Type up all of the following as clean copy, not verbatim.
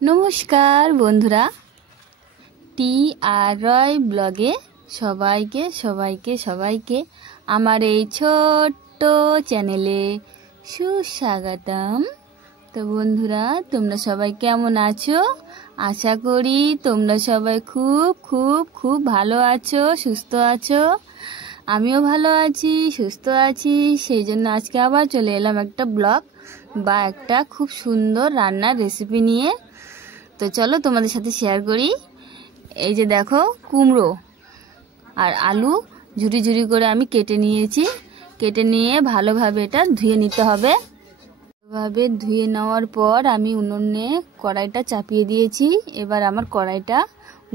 নমস্কার বন্ধুরা, টি আর রয় ব্লগে সবাইকে আমার এই ছোট্ট চ্যানেলে সুস্বাগতম। তো বন্ধুরা, তোমরা সবাই কেমন আছো? আশা করি তোমরা সবাই খুব ভালো আছো, সুস্থ আছো। আমিও ভালো আছি, সুস্থ আছি। সেই জন্য আজকে আবার চলে এলাম একটা ব্লগ বা একটা খুব সুন্দর রান্নার রেসিপি নিয়ে। তো চলো তোমাদের সাথে শেয়ার করি। এই যে দেখো, কুমড়ো আর আলু ঝুরি ঝুরি করে আমি কেটে নিয়েছি। কেটে নিয়ে ভালোভাবে এটা ধুয়ে নিতে হবে। ভালোভাবে ধুয়ে নেওয়ার পর আমি উনুনে কড়াইটা চাপিয়ে দিয়েছি। এবার আমার কড়াইটা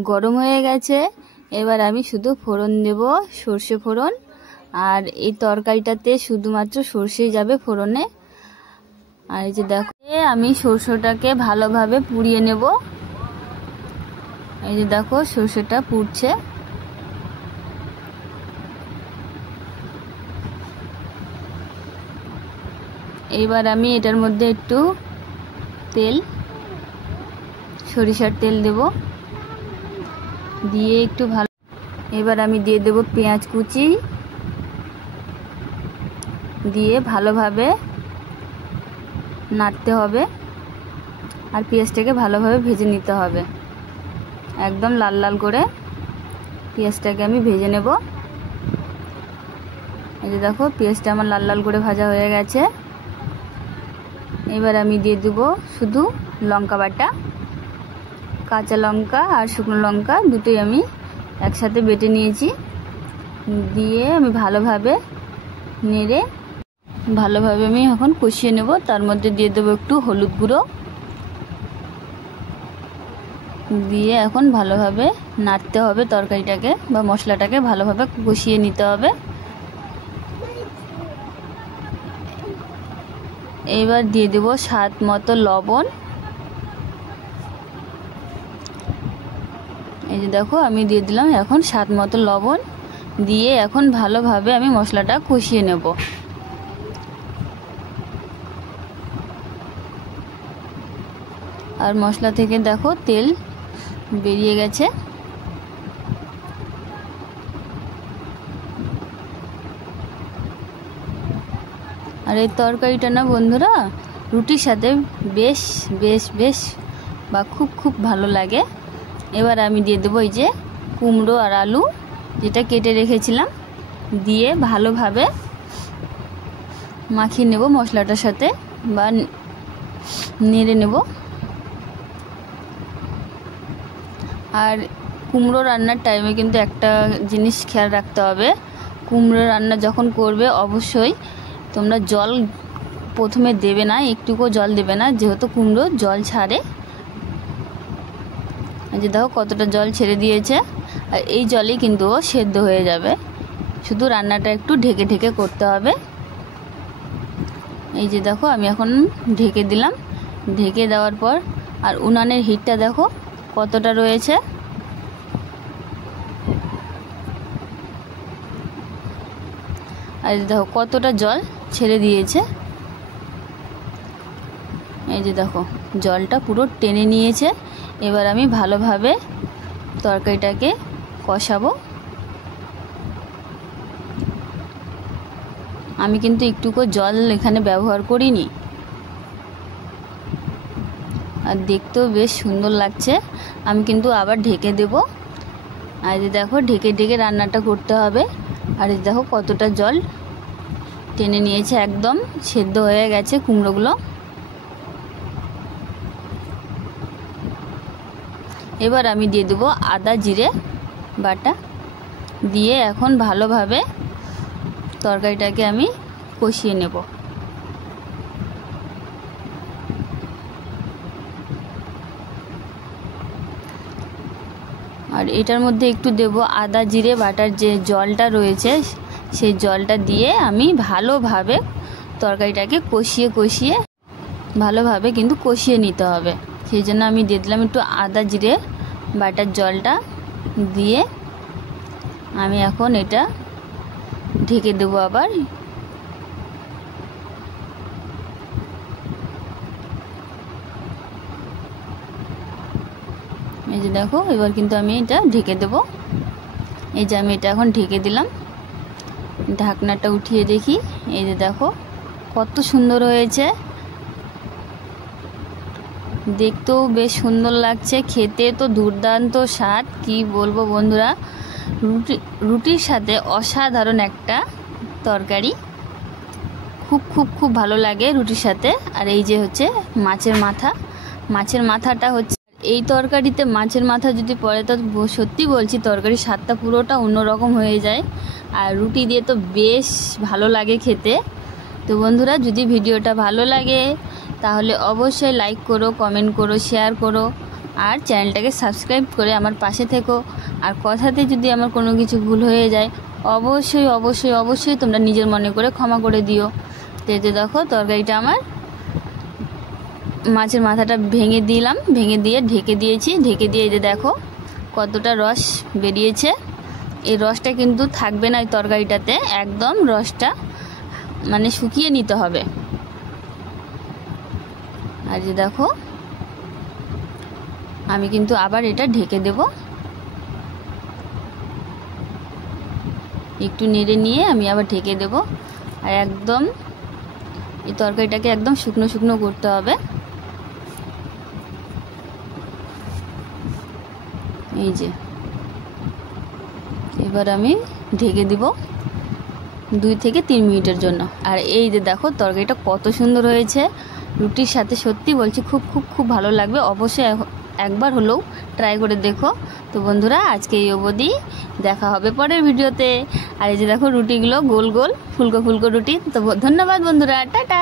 গরম হয়ে গেছে। এবার আমি শুধু ফোড়ন দেব, সর্ষে ফোড়ন। আর এই তরকারিটাতে শুধুমাত্র সর্ষেই যাবে ফোড়নে। আর এই যে দেখো, আমি সরষেটাকে ভালোভাবে পুড়িয়ে নেব। এই যে দেখো, সরষেটা পুড়ছে। এইবার আমি এটার মধ্যে একটু তেল, সরিষার তেল দেব, দিয়ে একটু ভালো। এবার আমি দিয়ে দেব পেঁয়াজ কুচি, দিয়ে ভালোভাবে নাড়তে হবে। আর পেঁয়াজটাকে ভালোভাবে ভেজে নিতে হবে, একদম লাল লাল করে পেঁয়াজটাকে আমি ভেজে নেব। এই যে দেখো, পেঁয়াজটা আমার লাল লাল করে ভাজা হয়ে গেছে। এবার আমি দিয়ে দেব শুধু লঙ্কা বাটা, কাঁচা লঙ্কা আর শুকনো লঙ্কা দুটোই আমি একসাথে বেটে নিয়েছি। দিয়ে আমি ভালোভাবে নেড়ে আমি এখন কষিয়ে নেব। তার মধ্যে দিয়ে দেবো একটু হলুদ গুঁড়ো, দিয়ে এখন ভালোভাবে নাড়তে হবে তরকারিটাকে বা মশলাটাকে ভালোভাবে কষিয়ে নিতে হবে। এবার দিয়ে দেব স্বাদ মতো লবণ। এই যে দেখো, আমি দিয়ে দিলাম এখন স্বাদ মতো লবণ। দিয়ে এখন ভালোভাবে আমি মশলাটা কষিয়ে নেব। আর মশলা থেকে দেখো তেল বেরিয়ে গেছে। আর এই তরকারিটা না বন্ধুরা, রুটির সাথে বেশ বেশ বেশ বা খুব ভালো লাগে। এবার আমি দিয়ে দেবো এই যে কুমড়ো আর আলু যেটা কেটে রেখেছিলাম, দিয়ে ভালোভাবে মাখিয়ে নেব মশলাটার সাথে বা নেড়ে নেব। আর কুমড়ো রান্নার টাইমে কিন্তু একটা জিনিস খেয়াল রাখতে হবে, কুমড়ো রান্না যখন করবে অবশ্যই তোমরা জল প্রথমে দেবে না, একটুকু জল দেবে না, যেহেতু কুমড়ো জল ছাড়ে। যে দেখো কতটা জল ছেড়ে দিয়েছে। আর এই জলেই কিন্তু ও সেদ্ধ হয়ে যাবে, শুধু রান্নাটা একটু ঢেকে ঢেকে করতে হবে। এই যে দেখো, আমি এখন ঢেকে দিলাম। ঢেকে দেওয়ার পর আর উনানের হিটটা দেখো কতটা রয়েছে। আর দেখো কতটা জল ছেড়ে দিয়েছে। এই যে দেখো, জলটা পুরো টেনে নিয়েছে। এবার আমি ভালোভাবে তরকারিটাকে কষাবো। আমি কিন্তু একটুকু জল এখানে ব্যবহার করিনি। আর দেখতেও বেশ সুন্দর লাগছে। আমি কিন্তু আবার ঢেকে দেব। আর এই দেখো, ঢেকে ঢেকে রান্নাটা করতে হবে। আর এই দেখো কতটা জল টেনে নিয়েছে, একদম সেদ্ধ হয়ে গেছে কুমড়োগুলো। এবার আমি দিয়ে দেবো আদা জিরে বাটা, দিয়ে এখন ভালোভাবে তরকারিটাকে আমি কষিয়ে নেব। আর এটার মধ্যে একটু দেব আদা জিরে বাটার যে জলটা রয়েছে, সেই জলটা দিয়ে আমি ভালোভাবে তরকারিটাকে কষিয়ে ভালোভাবে কিন্তু কষিয়ে নিতে হবে। সেই জন্য আমি দিয়ে দিলাম একটু আদা জিরে বাটার জলটা, দিয়ে আমি এখন এটা ঢেকে দেবো আবার। এই যে দেখো, এবার কিন্তু আমি এটা ঢেকে দেব। এই যে আমি এটা এখন ঢেকে দিলাম। ঢাকনাটা উঠিয়ে দেখি, এই যে দেখো কত সুন্দর হয়েছে, দেখতেও বেশ সুন্দর লাগছে, খেতে তো দুর্দান্ত স্বাদ, কি বলবো বন্ধুরা। রুটির সাথে অসাধারণ একটা তরকারি, খুব খুব খুব ভালো লাগে রুটির সাথে। আর এই যে হচ্ছে মাছের মাথাটা হচ্ছে, এই তরকারিতে মাছের মাথা যদি পড়ে তো সত্যি বলছি তরকারির স্বাদটা পুরোটা অন্যরকম হয়ে যায়। আর রুটি দিয়ে তো বেশ ভালো লাগে খেতে। তো বন্ধুরা, যদি ভিডিওটা ভালো লাগে তাহলে অবশ্যই লাইক করো, কমেন্ট করো, শেয়ার করো, আর চ্যানেলটাকে সাবস্ক্রাইব করে আমার পাশে থেকো। আর কথাতে যদি আমার কোনো কিছু ভুল হয়ে যায় অবশ্যই অবশ্যই অবশ্যই তোমরা নিজের মনে করে ক্ষমা করে দিও। তো এই যে দেখো তরকারিটা আমার, মাছের মাথাটা ভেঙে দিলাম, ভেঙে দিয়ে ঢেকে দিয়েছি। ঢেকে দিয়ে এই যে দেখো কতটা রস বেরিয়েছে। এই রসটা কিন্তু থাকবে না এই তরকারিটাতে, একদম রসটা মানে শুকিয়ে নিতে হবে। আর যে দেখো আমি কিন্তু আবার এটা ঢেকে দেব, একটু নেড়ে নিয়ে আমি আবার ঢেকে দেব। আর একদম এই তরকারিটাকে একদম শুকনো শুকনো করতে হবে। এই যে এবার আমি ঢেকে দিব 2 থেকে 3 মিনিটের জন্য। আর এই যে দেখো তরকারিটা কত সুন্দর হয়েছে, রুটির সাথে সত্যি বলছি খুব খুব খুব ভালো লাগবে। অবশ্যই একবার হলেও ট্রাই করে দেখো। তো বন্ধুরা, আজকে এই অবধি, দেখা হবে পরের ভিডিওতে। আর এই যে দেখো রুটিগুলো গোল গোল ফুলকো ফুলকো রুটি। তো ধন্যবাদ বন্ধুরা, টাটা।